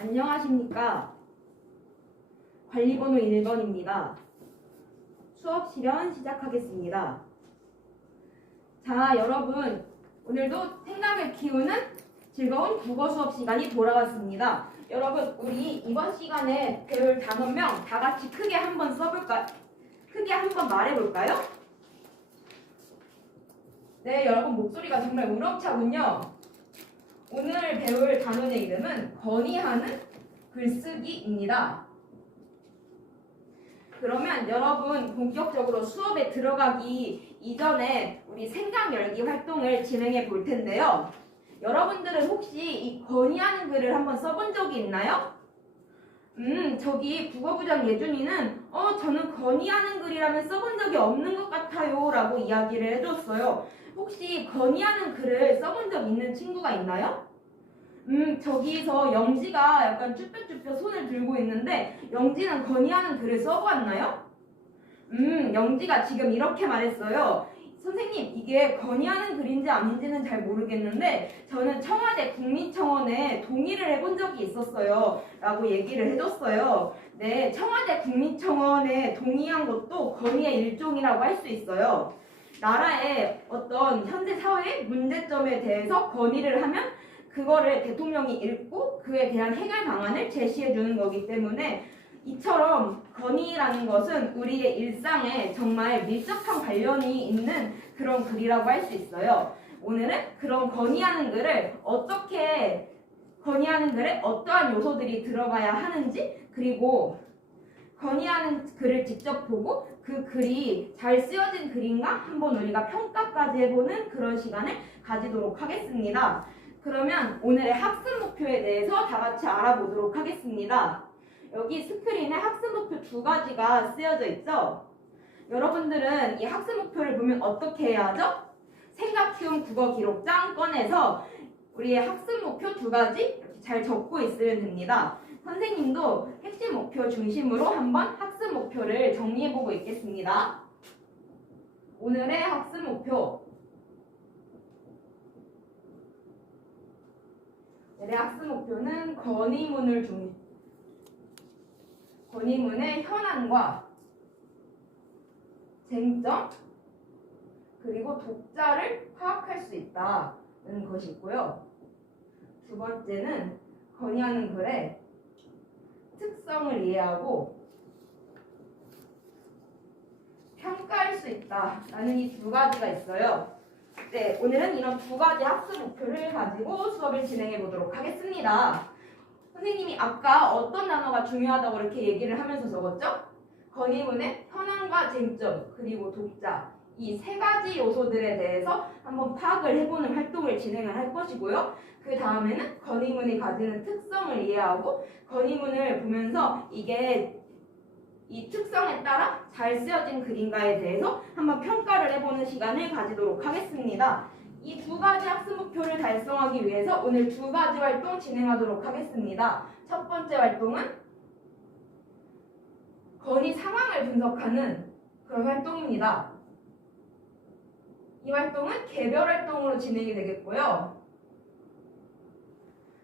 안녕하십니까. 관리번호 1번입니다. 수업 실현 시작하겠습니다. 자, 여러분, 오늘도 생각을 키우는 즐거운 국어 수업 시간이 돌아왔습니다. 여러분, 우리 이번 시간에 배울 단어명 다 같이 크게 한번 써볼까요? 크게 한번 말해볼까요? 네, 여러분 목소리가 정말 우렁차군요. 오늘 배울 단어의 이름은 건의하는 글쓰기입니다. 그러면 여러분 본격적으로 수업에 들어가기 이전에 우리 생각 열기 활동을 진행해 볼 텐데요. 여러분들은 혹시 이 건의하는 글을 한번 써본 적이 있나요? 저기 국어부장 예준이는 저는 건의하는 글이라면 써본 적이 없는 것 같아요 라고 이야기를 해줬어요. 혹시 건의하는 글을 써본 적 있는 친구가 있나요? 저기서 영지가 약간 쭈뼛쭈뼛 손을 들고 있는데 영지는 건의하는 글을 써보았나요? 영지가 지금 이렇게 말했어요. 선생님, 이게 건의하는 글인지 아닌지는 잘 모르겠는데 저는 청와대 국민청원에 동의를 해본 적이 있었어요 라고 얘기를 해줬어요. 네, 청와대 국민청원에 동의한 것도 건의의 일종이라고 할 수 있어요. 나라의 어떤 현재 사회의 문제점에 대해서 건의를 하면 그거를 대통령이 읽고 그에 대한 해결 방안을 제시해 주는 거기 때문에 이처럼 건의라는 것은 우리의 일상에 정말 밀접한 관련이 있는 그런 글이라고 할 수 있어요. 오늘은 그런 건의하는 글에 어떠한 요소들이 들어가야 하는지, 그리고 건의하는 글을 직접 보고 그 글이 잘 쓰여진 글인가 한번 우리가 평가까지 해보는 그런 시간을 가지도록 하겠습니다. 그러면 오늘의 학습 목표에 대해서 다 같이 알아보도록 하겠습니다. 여기 스크린에 학습 목표 2가지가 쓰여져 있죠? 여러분들은 이 학습 목표를 보면 어떻게 해야 하죠? 생각 키움 국어 기록장 꺼내서 우리의 학습 목표 2가지 이렇게 잘 적고 있으면 됩니다. 선생님도 핵심 목표 중심으로 한번 학습 목표를 정리해보고 있겠습니다. 오늘의 학습 목표. 오늘의 학습 목표는 건의문의 현안과 쟁점, 그리고 독자를 파악할 수 있다는 것이고요. 두 번째는 건의하는 글의 특성을 이해하고 평가할 수 있다라는 이 2가지가 있어요. 네, 오늘은 이런 2가지 학습 목표를 가지고 수업을 진행해 보도록 하겠습니다. 선생님이 아까 어떤 단어가 중요하다고 이렇게 얘기를 하면서 적었죠? 건의문의 현안과 쟁점, 그리고 독자, 이 3가지 요소들에 대해서 한번 파악을 해보는 활동을 진행을 할 것이고요. 그 다음에는 건의문이 가지는 특성을 이해하고 건의문을 보면서 이게 이 특성에 따라 잘 쓰여진 글인가에 대해서 한번 평가를 해보는 시간을 가지도록 하겠습니다. 이 2가지 학습 목표를 달성하기 위해서 오늘 2가지 활동 진행하도록 하겠습니다. 첫 번째 활동은 건의 상황을 분석하는 그런 활동입니다. 이 활동은 개별 활동으로 진행이 되겠고요.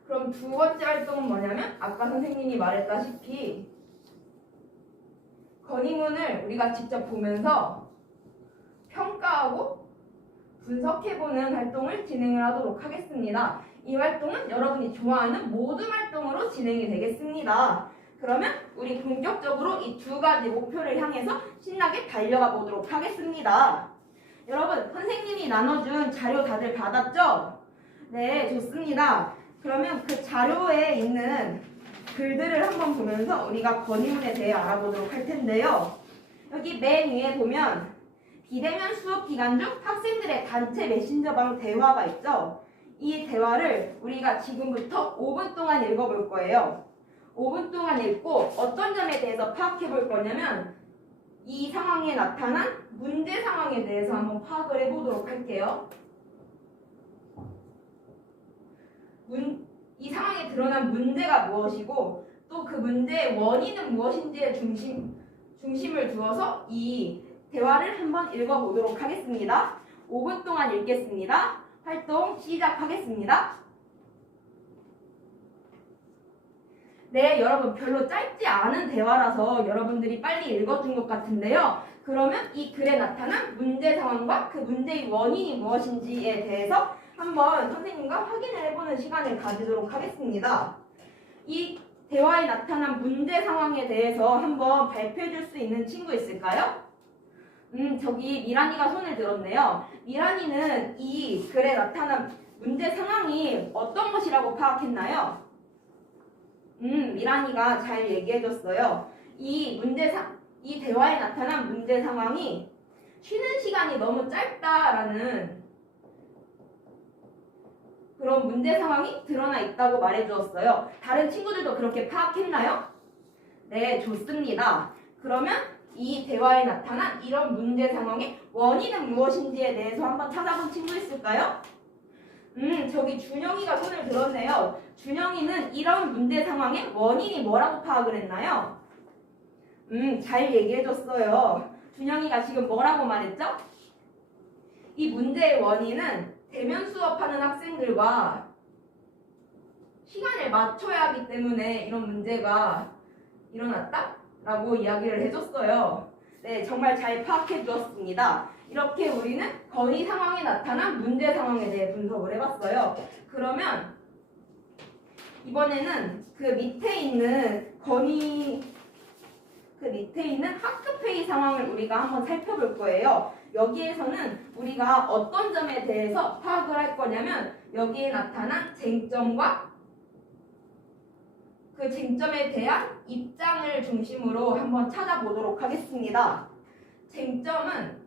그럼 2번째 활동은 뭐냐면 아까 선생님이 말했다시피 건의문을 우리가 직접 보면서 평가하고 분석해보는 활동을 진행을 하도록 하겠습니다. 이 활동은 여러분이 좋아하는 모든 활동으로 진행이 되겠습니다. 그러면 우리 본격적으로 이 2가지 목표를 향해서 신나게 달려가 보도록 하겠습니다. 여러분, 선생님이 나눠준 자료 다들 받았죠? 네, 좋습니다. 그러면 그 자료에 있는 글들을 한번 보면서 우리가 건의문에 대해 알아보도록 할 텐데요. 여기 맨 위에 보면 비대면 수업 기간 중 학생들의 단체 메신저방 대화가 있죠. 이 대화를 우리가 지금부터 5분 동안 읽어볼 거예요. 5분 동안 읽고 어떤 점에 대해서 파악해 볼 거냐면 이 상황에 나타난 문제 상황에 대해서 한번 파악을 해보도록 할게요. 이 상황에 드러난 문제가 무엇이고 또 그 문제의 원인은 무엇인지에 중심을 두어서 이 대화를 한번 읽어보도록 하겠습니다. 5분 동안 읽겠습니다. 활동 시작하겠습니다. 네, 여러분 별로 짧지 않은 대화라서 여러분들이 빨리 읽어준 것 같은데요. 그러면 이 글에 나타난 문제 상황과 그 문제의 원인이 무엇인지에 대해서 한번 선생님과 확인을 해보는 시간을 가지도록 하겠습니다. 이 대화에 나타난 문제 상황에 대해서 한번 발표해 줄 수 있는 친구 있을까요? 저기 미란이가 손을 들었네요. 미란이는 이 글에 나타난 문제 상황이 어떤 것이라고 파악했나요? 미란이가 잘 얘기해줬어요. 이 대화에 나타난 문제 상황이 쉬는 시간이 너무 짧다라는 그런 문제 상황이 드러나 있다고 말해주었어요. 다른 친구들도 그렇게 파악했나요? 네, 좋습니다. 그러면 이 대화에 나타난 이런 문제 상황의 원인은 무엇인지에 대해서 한번 찾아본 친구 있을까요? 저기 준영이가 손을 들었네요. 준영이는 이런 문제 상황의 원인이 뭐라고 파악을 했나요? 잘 얘기해줬어요. 준영이가 지금 뭐라고 말했죠? 이 문제의 원인은 대면 수업하는 학생들과 시간을 맞춰야 하기 때문에 이런 문제가 일어났다라고 이야기를 해줬어요. 네, 정말 잘 파악해 주었습니다. 이렇게 우리는 건의 상황에 나타난 문제 상황에 대해 분석을 해봤어요. 그러면 이번에는 그 밑에 있는 학급회의 상황을 우리가 한번 살펴볼 거예요. 여기에서는 우리가 어떤 점에 대해서 파악을 할 거냐면 여기에 나타난 쟁점과 그 쟁점에 대한 입장을 중심으로 한번 찾아보도록 하겠습니다. 쟁점은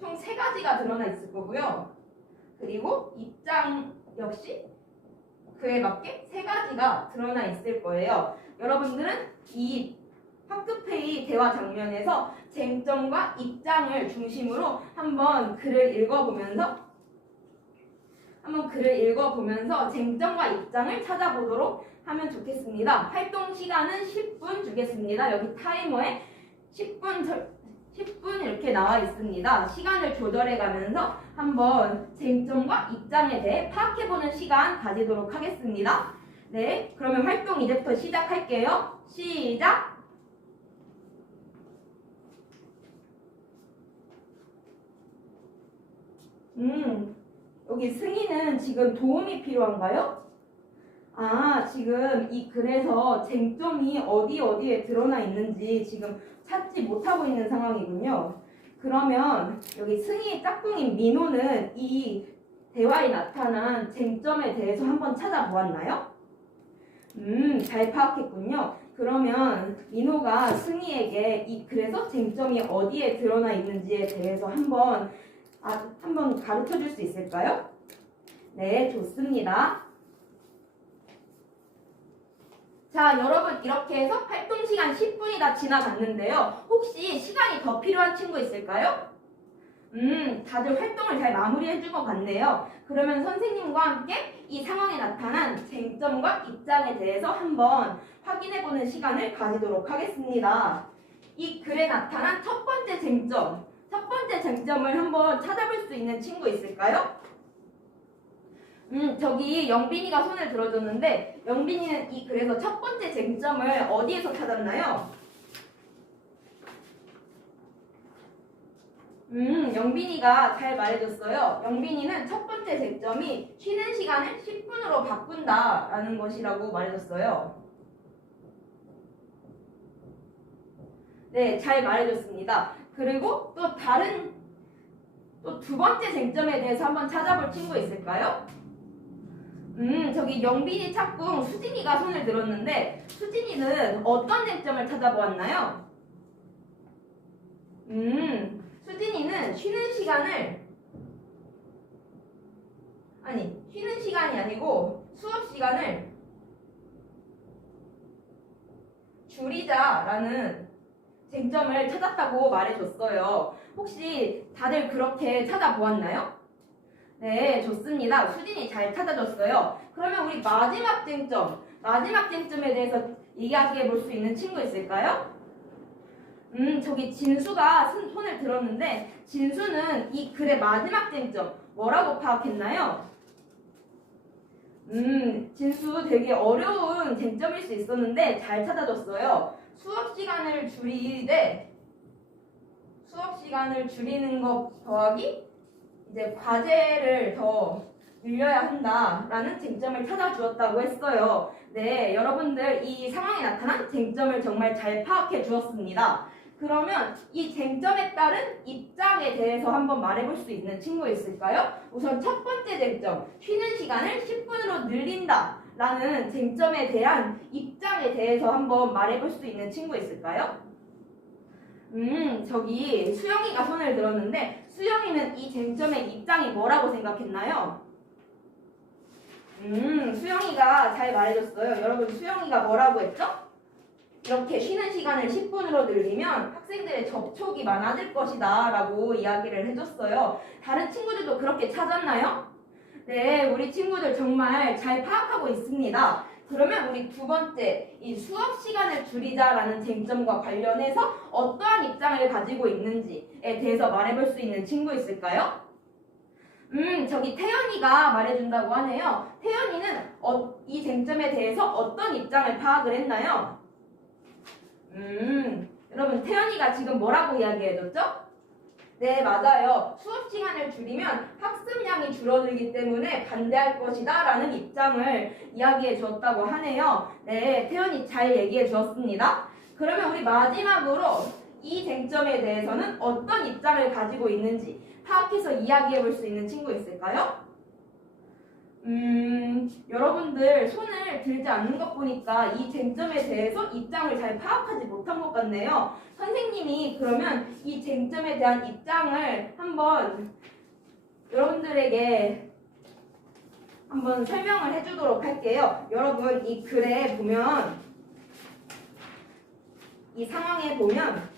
총 3가지가 드러나 있을 거고요. 그리고 입장 역시 그에 맞게 3가지가 드러나 있을 거예요. 여러분들은 이 학급회의 대화 장면에서 쟁점과 입장을 중심으로 한번 글을 읽어보면서 쟁점과 입장을 찾아보도록 하면 좋겠습니다. 활동 시간은 10분 주겠습니다. 여기 타이머에 10분 이렇게 나와 있습니다. 시간을 조절해 가면서 한번 쟁점과 입장에 대해 파악해보는 시간 가지도록 하겠습니다. 네, 그러면 활동 이제부터 시작할게요. 시작! 여기 승희는 지금 도움이 필요한가요? 아, 지금 이 글에서 쟁점이 어디에 드러나 있는지 지금 찾지 못하고 있는 상황이군요. 그러면 여기 승희의 짝꿍인 민호는 이 대화에 나타난 쟁점에 대해서 한번 찾아보았나요? 잘 파악했군요. 그러면 민호가 승희에게 이 글에서 쟁점이 어디에 드러나 있는지에 대해서 한번 가르쳐 줄 수 있을까요? 네, 좋습니다. 자, 여러분 이렇게 해서 활동 시간 10분이 다 지나갔는데요. 혹시 시간이 더 필요한 친구 있을까요? 다들 활동을 잘 마무리해 준 것 같네요. 그러면 선생님과 함께 이 상황에 나타난 쟁점과 입장에 대해서 한번 확인해 보는 시간을 가지도록 하겠습니다. 이 글에 나타난 첫 번째 쟁점을 한번 찾아볼 수 있는 친구 있을까요? 저기 영빈이가 손을 들어줬는데 영빈이는 이 글에서 첫 번째 쟁점을 어디에서 찾았나요? 영빈이가 잘 말해줬어요. 영빈이는 첫 번째 쟁점이 쉬는 시간을 10분으로 바꾼다라는 것이라고 말해줬어요. 네, 잘 말해줬습니다. 그리고 또 두 번째 쟁점에 대해서 한번 찾아볼 친구 있을까요? 저기 영빈이 짝꿍 수진이가 손을 들었는데 수진이는 어떤 쟁점을 찾아보았나요? 수진이는 쉬는 시간이 아니고 수업 시간을 줄이자라는 쟁점을 찾았다고 말해줬어요. 혹시 다들 그렇게 찾아보았나요? 네, 좋습니다. 수진이 잘 찾아줬어요. 그러면 우리 마지막 쟁점에 대해서 이야기해 볼 수 있는 친구 있을까요? 저기 진수가 손을 들었는데 진수는 이 글의 마지막 쟁점 뭐라고 파악했나요? 진수 되게 어려운 쟁점일 수 있었는데 잘 찾아줬어요. 수업 시간을 줄이는 것 더하기 이제 과제를 더 늘려야 한다라는 쟁점을 찾아주었다고 했어요. 네, 여러분들 이 상황에 나타난 쟁점을 정말 잘 파악해 주었습니다. 그러면 이 쟁점에 따른 입장에 대해서 한번 말해볼 수 있는 친구 있을까요? 우선 첫 번째 쟁점, 쉬는 시간을 10분으로 늘린다 라는 쟁점에 대한 입장에 대해서 한번 말해볼 수 있는 친구 있을까요? 저기 수영이가 손을 들었는데 수영이는 이 쟁점의 입장이 뭐라고 생각했나요? 수영이가 잘 말해줬어요. 여러분 수영이가 뭐라고 했죠? 이렇게 쉬는 시간을 10분으로 늘리면 학생들의 접촉이 많아질 것이다 라고 이야기를 해줬어요. 다른 친구들도 그렇게 찾았나요? 네, 우리 친구들 정말 잘 파악하고 있습니다. 그러면 우리 두 번째, 이 수업 시간을 줄이자라는 쟁점과 관련해서 어떠한 입장을 가지고 있는지에 대해서 말해볼 수 있는 친구 있을까요? 저기 태연이가 말해준다고 하네요. 태연이는 이 쟁점에 대해서 어떤 입장을 파악을 했나요? 여러분 태연이가 지금 뭐라고 이야기해줬죠? 네, 맞아요. 수업 시간을 줄이면 학습량이 줄어들기 때문에 반대할 것이다 라는 입장을 이야기해 주었다고 하네요. 네, 태연이 잘 얘기해 주었습니다. 그러면 우리 마지막으로 이 쟁점에 대해서는 어떤 입장을 가지고 있는지 파악해서 이야기해 볼 수 있는 친구 있을까요? 여러분들 손을 들지 않는 것 보니까 이 쟁점에 대해서 입장을 잘 파악하지 못한 것 같네요. 선생님이 그러면 이 쟁점에 대한 입장을 한번 여러분들에게 한번 설명을 해주도록 할게요. 여러분 이 글에 보면 이 상황에 보면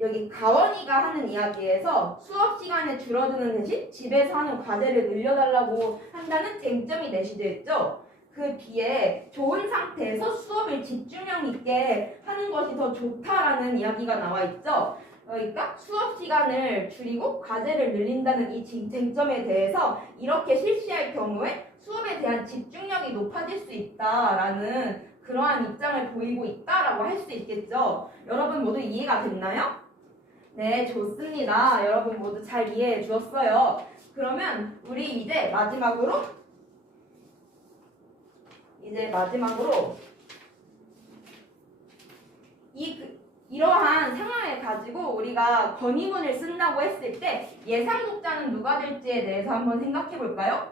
여기 가원이가 하는 이야기에서 수업 시간에 줄어드는 대신 집에서 하는 과제를 늘려달라고 한다는 쟁점이 내시되어 있죠. 그 뒤에 좋은 상태에서 수업을 집중력 있게 하는 것이 더 좋다라는 이야기가 나와 있죠. 그러니까 수업 시간을 줄이고 과제를 늘린다는 이 쟁점에 대해서 이렇게 실시할 경우에 수업에 대한 집중력이 높아질 수 있다라는 그러한 입장을 보이고 있다라고 할 수 있겠죠. 여러분 모두 이해가 됐나요? 네, 좋습니다. 여러분 모두 잘 이해해 주었어요. 그러면 우리 이제 마지막으로 이러한 상황을 가지고 우리가 건의문을 쓴다고 했을 때 예상 독자는 누가 될지에 대해서 한번 생각해 볼까요?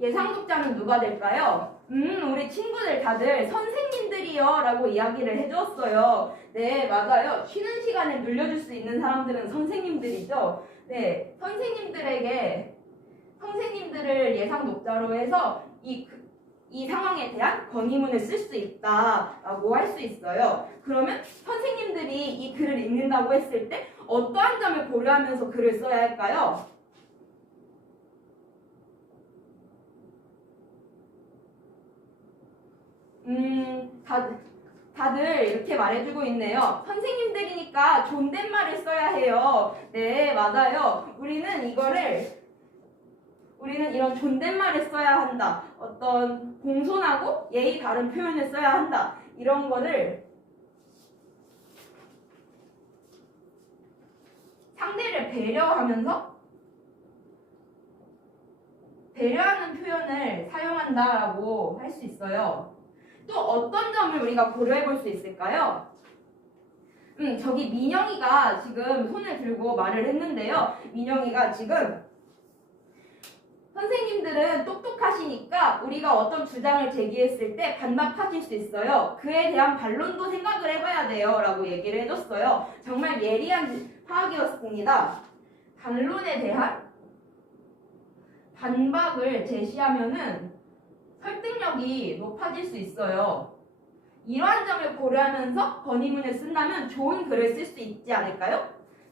예상 독자는 누가 될까요? 우리 친구들 다들 선생님들이요 라고 이야기를 해주었어요. 네, 맞아요. 쉬는 시간을 늘려줄 수 있는 사람들은 선생님들이죠. 네, 선생님들을 예상 독자로 해서 이 상황에 대한 건의문을 쓸 수 있다라고 할 수 있어요. 그러면 선생님들이 이 글을 읽는다고 했을 때 어떠한 점을 고려하면서 글을 써야 할까요? 다들 이렇게 말해주고 있네요. 선생님들이니까 존댓말을 써야 해요. 네, 맞아요. 우리는 이런 존댓말을 써야 한다. 어떤 공손하고 예의 바른 표현을 써야 한다. 이런 거를 상대를 배려하는 표현을 사용한다라고 할 수 있어요. 또 어떤 점을 우리가 고려해 볼 수 있을까요? 저기 민영이가 지금 손을 들고 말을 했는데요. 민영이가 지금 선생님들은 똑똑하시니까 우리가 어떤 주장을 제기했을 때 반박하실 수 있어요. 그에 대한 반론도 생각을 해봐야 돼요. 라고 얘기를 해줬어요. 정말 예리한 파악이었습니다. 반론에 대한 반박을 제시하면은 설득력이 높아질 수 있어요. 이러한 점을 고려하면서 건의문을 쓴다면 좋은 글을 쓸 수 있지 않을까요?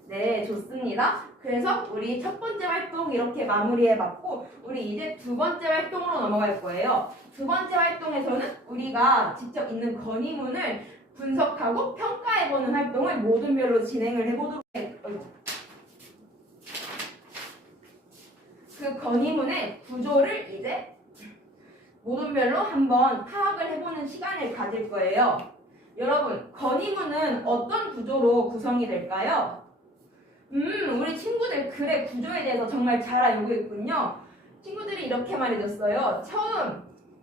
네, 좋습니다. 그래서 우리 첫 번째 활동 이렇게 마무리해봤고 우리 이제 두 번째 활동으로 넘어갈 거예요. 두 번째 활동에서는 우리가 직접 있는 건의문을 분석하고 평가해보는 활동을 모든 별로 진행을 해보도록 건의문의 구조를 이제 모둠별로 한번 파악을 해보는 시간을 가질 거예요. 여러분, 건의문은 어떤 구조로 구성이 될까요? 우리 친구들 글의 구조에 대해서 정말 잘 알고 있군요. 친구들이 이렇게 말해줬어요. 처음,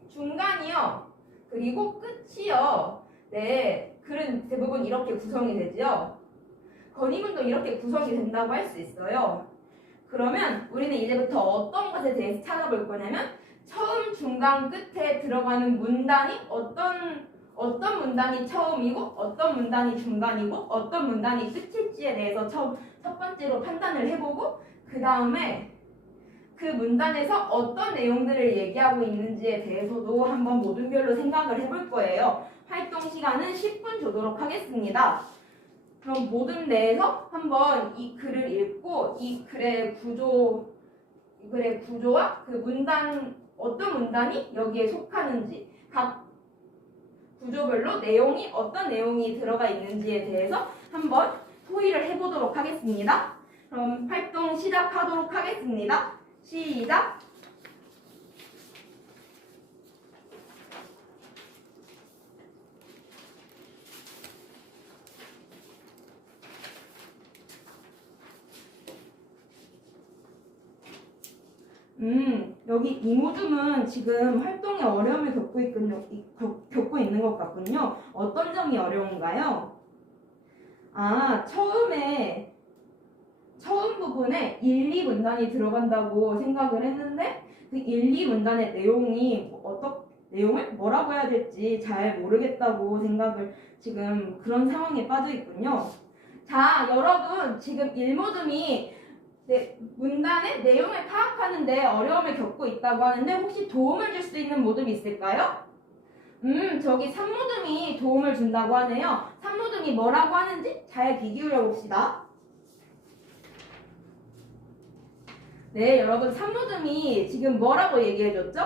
중간이요. 그리고 끝이요. 네, 글은 대부분 이렇게 구성이 되죠. 건의문도 이렇게 구성이 된다고 할 수 있어요. 그러면 우리는 이제부터 어떤 것에 대해서 찾아볼 거냐면 처음, 중간, 끝에 들어가는 문단이 어떤 문단이 처음이고 어떤 문단이 중간이고 어떤 문단이 끝일지에 대해서 첫 번째로 판단을 해보고 그 다음에 그 문단에서 어떤 내용들을 얘기하고 있는지에 대해서도 한번 모둠별로 생각을 해볼 거예요. 활동 시간은 10분 주도록 하겠습니다. 그럼 모둠 내에서 한번 이 글을 읽고 이 글의 구조와 그 문단 어떤 문단이 여기에 속하는지 각 구조별로 어떤 내용이 들어가 있는지에 대해서 한번 토의를 해보도록 하겠습니다. 그럼 활동 시작하도록 하겠습니다. 시작! 여기 이모둠은 지금 활동에 어려움을 겪고 있는 것 같군요. 어떤 점이 어려운가요? 처음 부분에 1, 2문단이 들어간다고 생각을 했는데 그 1, 2문단의 내용을 뭐라고 해야 될지 잘 모르겠다고 생각을 지금 그런 상황에 빠져 있군요. 자, 여러분 지금 일모둠이 문단의 내용을 파악하는데 어려움을 겪고 있다고 하는데 혹시 도움을 줄 수 있는 모둠이 있을까요? 저기 3모둠이 도움을 준다고 하네요. 3모둠이 뭐라고 하는지 잘 귀 기울여 봅시다. 네, 여러분 3모둠이 지금 뭐라고 얘기해줬죠?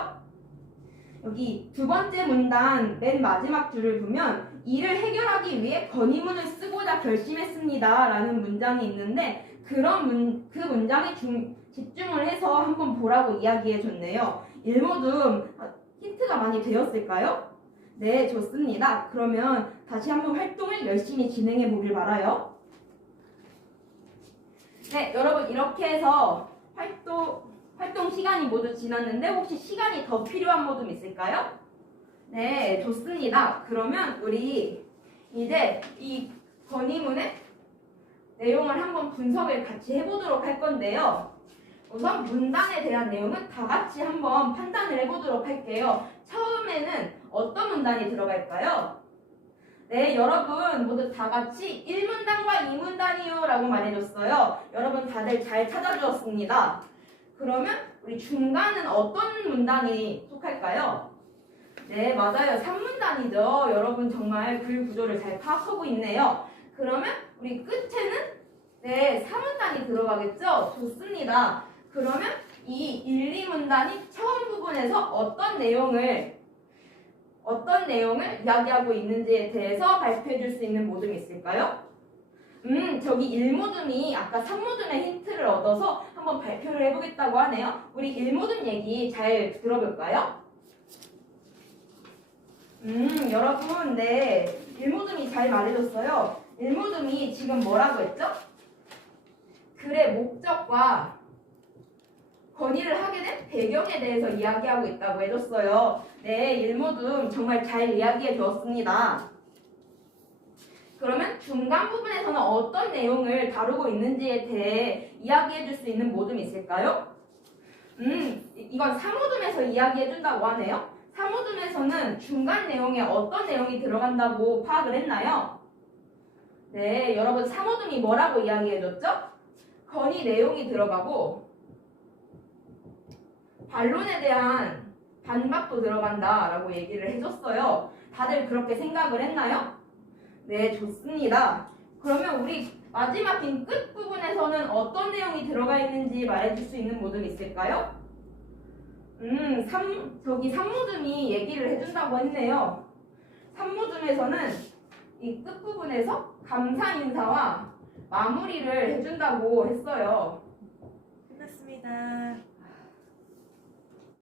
여기 두 번째 문단 맨 마지막 줄을 보면 이를 해결하기 위해 건의문을 쓰고자 결심했습니다 라는 문장이 있는데 그 문장에 집중을 해서 한번 보라고 이야기해 줬네요. 일모둠 힌트가 많이 되었을까요? 네, 좋습니다. 그러면 다시 한번 활동을 열심히 진행해 보길 바라요. 네, 여러분 이렇게 해서 활동 시간이 모두 지났는데 혹시 시간이 더 필요한 모둠 있을까요? 네, 좋습니다. 그러면 우리 이제 이 건의문의 내용을 한번 분석을 같이 해보도록 할 건데요. 우선 문단에 대한 내용은 다 같이 한번 판단을 해보도록 할게요. 처음에는 어떤 문단이 들어갈까요? 네, 여러분 모두 다 같이 1문단과 2문단이요 라고 말해줬어요. 여러분 다들 잘 찾아주었습니다. 그러면 우리 중간은 어떤 문단이 속할까요? 네, 맞아요. 3문단이죠. 여러분 정말 글 구조를 잘 파악하고 있네요. 그러면 우리 끝에는 3문단이 들어가겠죠? 좋습니다. 그러면 이 1, 2문단이 처음 부분에서 어떤 내용을 이야기하고 있는지에 대해서 발표해 줄 수 있는 모둠이 있을까요? 저기 1모둠이 아까 3모둠의 힌트를 얻어서 한번 발표를 해보겠다고 하네요. 우리 1모둠 얘기 잘 들어볼까요? 여러분, 네. 1모둠이 잘 말해줬어요. 1모둠이 지금 뭐라고 했죠? 글의 목적과 건의를 하게 된 배경에 대해서 이야기하고 있다고 해줬어요. 네, 1모둠 정말 잘 이야기해 주었습니다. 그러면 중간 부분에서는 어떤 내용을 다루고 있는지에 대해 이야기해 줄 수 있는 모둠이 있을까요? 이건 3모둠에서 이야기해 준다고 하네요. 3모둠에서는 중간 내용에 어떤 내용이 들어간다고 파악을 했나요? 네, 여러분 3모둠이 뭐라고 이야기해 줬죠? 건의 내용이 들어가고 반론에 대한 반박도 들어간다라고 얘기를 해줬어요. 다들 그렇게 생각을 했나요? 네, 좋습니다. 그러면 우리 마지막 긴 끝 부분에서는 어떤 내용이 들어가 있는지 말해줄 수 있는 모둠이 있을까요? 저기 3모둠이 얘기를 해준다고 했네요. 3모둠에서는 이 끝부분에서 감사 인사와 마무리를 해준다고 했어요.